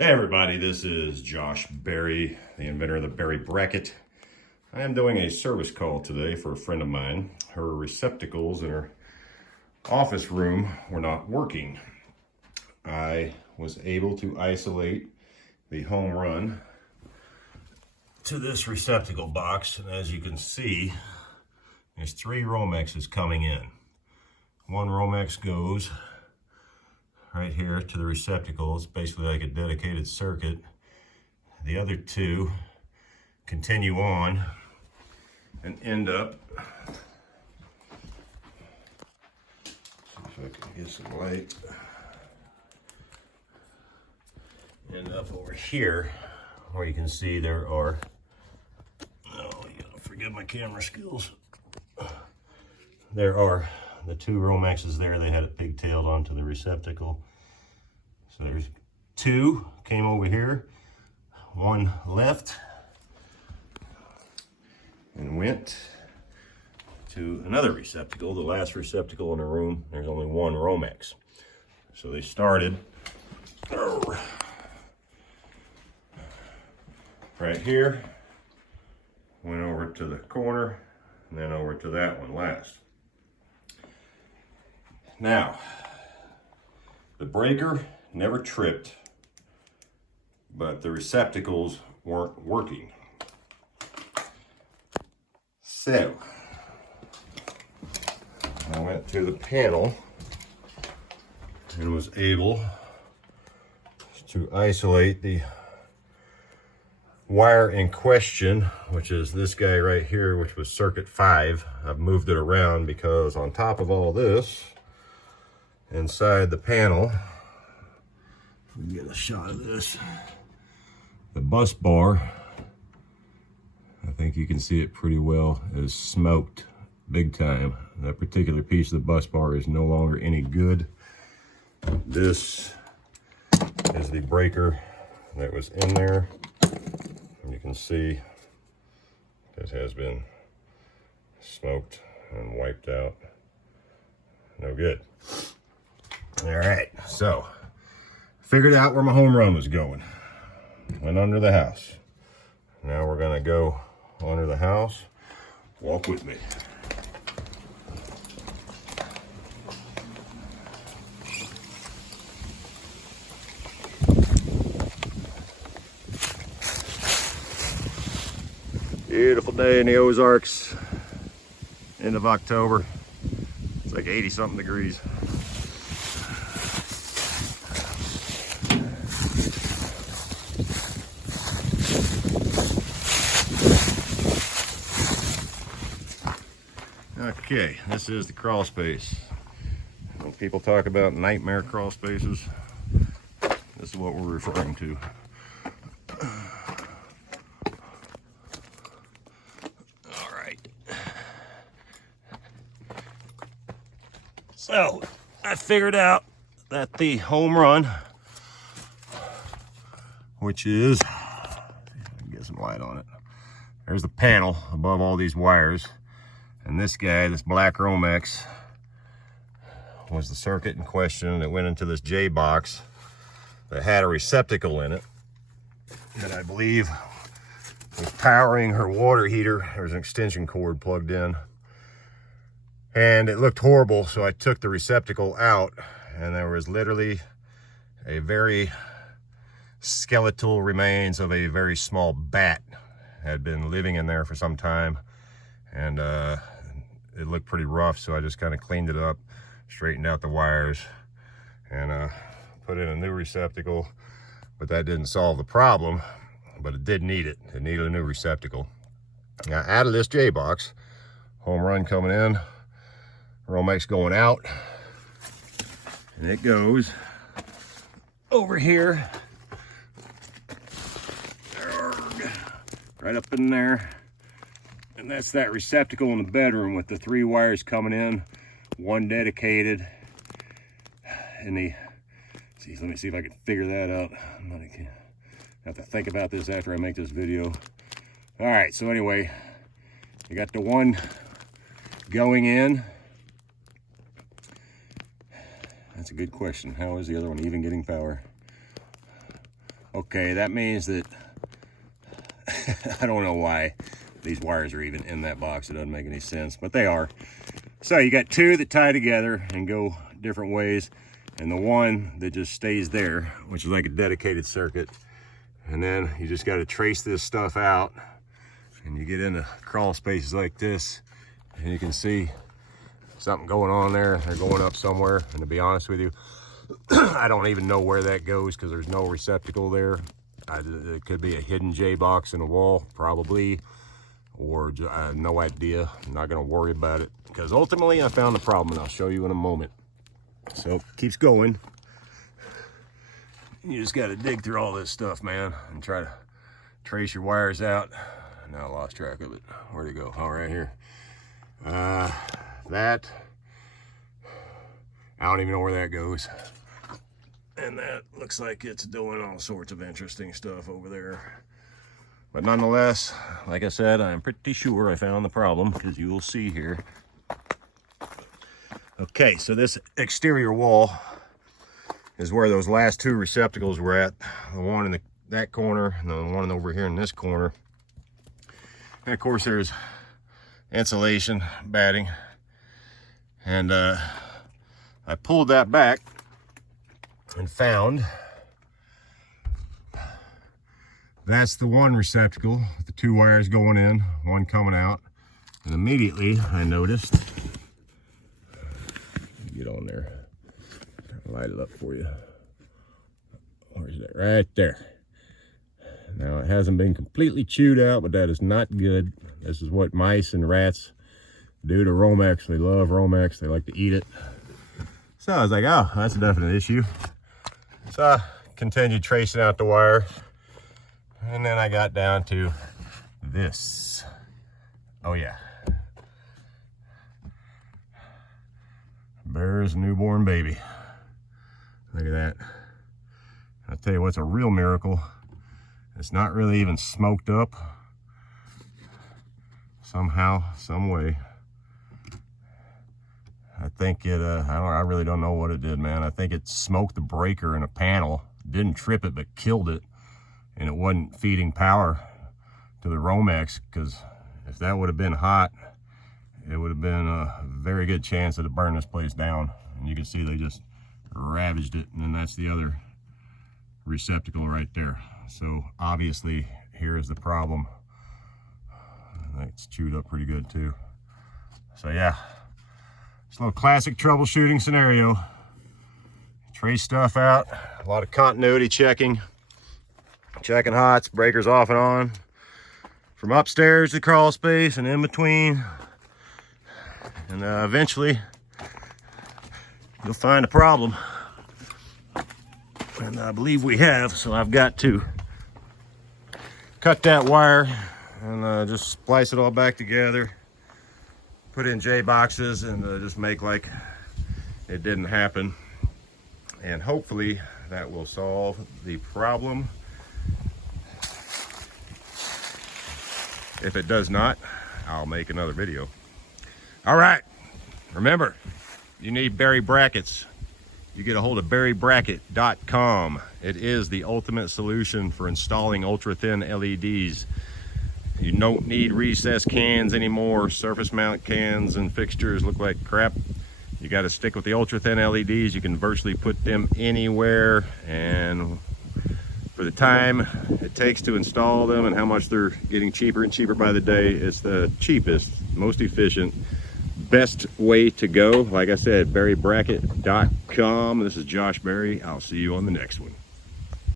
Hey everybody, this is Josh Berry, the inventor of the Berry Bracket. I am doing a service call today for a friend of mine. Her receptacles in her office room were not working. I was able to isolate the home run to this receptacle box, and as you can see, there's 3 Romexes coming in. One Romex goes right here to the receptacle. It's basically like a dedicated circuit. The other 2 continue on and end up, see if I can get some light, end up over here where you can see there are, oh, you gotta forgive my camera skills. There are the 2 Romexes there. They had it pigtailed onto the receptacle. So there's 2 came over here, 1 left and went to another receptacle, the last receptacle in the room. There's only 1 Romex. So they started right here, went over to the corner, and then over to that one last. Now, the breaker never tripped, but the receptacles weren't working. So, I went to the panel and was able to isolate the wire in question, which is this guy right here, which was circuit 5. I've moved it around because on top of all this, inside the panel, we can get a shot of this, the bus bar, I think you can see it pretty well, is smoked big time. That particular piece of the bus bar is no longer any good. This is the breaker that was in there. And you can see this has been smoked and wiped out. No good. All right, so figured out where my home run was going. Went under the house. Now we're gonna go under the house. Walk with me. Beautiful day in the Ozarks, end of October. It's like 80 something degrees. Okay, this is the crawl space. When people talk about nightmare crawl spaces, this is what we're referring to. All right. So, I figured out that the home run, which is, see if I can get some light on it. There's the panel above all these wires. And this guy, this black Romex, was the circuit in question that went into this J box that had a receptacle in it that I believe was powering her water heater. There was an extension cord plugged in. And it looked horrible, so I took the receptacle out, and there was literally a very skeletal remains of a very small bat had been living in there for some time. And it looked pretty rough, so I just kind of cleaned it up, straightened out the wires, and put in a new receptacle. But that didn't solve the problem, but it did need it. It needed a new receptacle. Now, out of this J box, home run coming in, Romex going out, and it goes over here, right up in there. And that's that receptacle in the bedroom with the 3 wires coming in, 1 dedicated. And the, see, let me see if I can figure that out. I have to think about this after I make this video. All right, so anyway, you got the 1 going in. That's a good question. How is the other one even getting power? Okay, that means that I don't know why these wires are even in that box. It doesn't make any sense, but they are. So you got two that tie together and go different ways, and the one that just stays there, which is like a dedicated circuit. And then you just got to trace this stuff out, and you get into crawl spaces like this, and you can see something going on there. They're going up somewhere, and to be honest with you, I don't even know where that goes because there's no receptacle there. It could be a hidden J box in a wall, probably, or I have no idea. I'm not going to worry about it because ultimately I found the problem, and I'll show you in a moment. So it keeps going. You just got to dig through all this stuff, man, and try to trace your wires out. Now I lost track of it. Where'd it go? Oh, right here. That, I don't even know where that goes. And that looks like it's doing all sorts of interesting stuff over there. But nonetheless, like I said, I'm pretty sure I found the problem, because you will see here. Okay, so this exterior wall is where those last two receptacles were at. The one in that corner, and the one over here in this corner. And of course there's insulation batting. And I pulled that back and found that's the one receptacle with the two wires going in, one coming out. And immediately I noticed, get on there, light it up for you. Where's that? Right there. Now it hasn't been completely chewed out, but that is not good. This is what mice and rats do to Romex. They love Romex. They like to eat it. So I was like, oh, that's a definite issue. So I continued tracing out the wire, and then I got down to this. Oh yeah. Bear's newborn baby. Look at that. I'll tell you what's a real miracle. It's not really even smoked up. Somehow, some way. I think it, I really don't know what it did, man. I think it smoked the breaker in a panel. Didn't trip it, but killed it. And it wasn't feeding power to the Romex, because if that would have been hot, it would have been a very good chance that it burned this place down. And you can see they just ravaged it. And then that's the other receptacle right there. So obviously here is the problem. It's chewed up pretty good too. So yeah, it's a little classic troubleshooting scenario. Trace stuff out, a lot of continuity checking hots, breakers off and on, from upstairs to crawl space and in between. And eventually you'll find a problem. And I believe we have, so I've got to cut that wire and just splice it all back together, put in J boxes, and just make like it didn't happen. And hopefully that will solve the problem. If it does not, I'll make another video. All right, remember, you need Barry brackets. You get a hold of barrybracket.com. It is the ultimate solution for installing ultra-thin LEDs. You don't need recessed cans anymore. Surface mount cans and fixtures look like crap. You got to stick with the ultra-thin LEDs. You can virtually put them anywhere, and for the time it takes to install them and how much they're getting cheaper and cheaper by the day, it's the cheapest, most efficient, best way to go. Like I said, barrybracket.com. This is Josh Barry. I'll see you on the next one.